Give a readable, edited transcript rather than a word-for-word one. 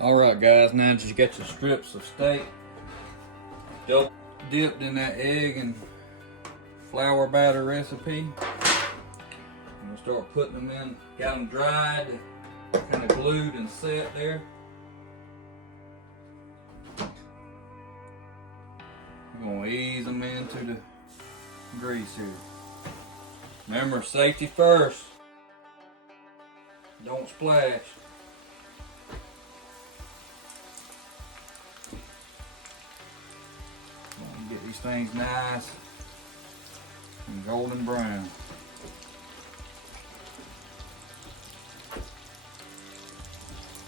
Alright guys, now that you got your strips of steak dipped in that egg and flour batter recipe, we'll start putting them in. Got them dried, kind of glued and set there. We're going to ease them into the grease here. Remember, safety first. Don't splash. Get these things nice and golden brown.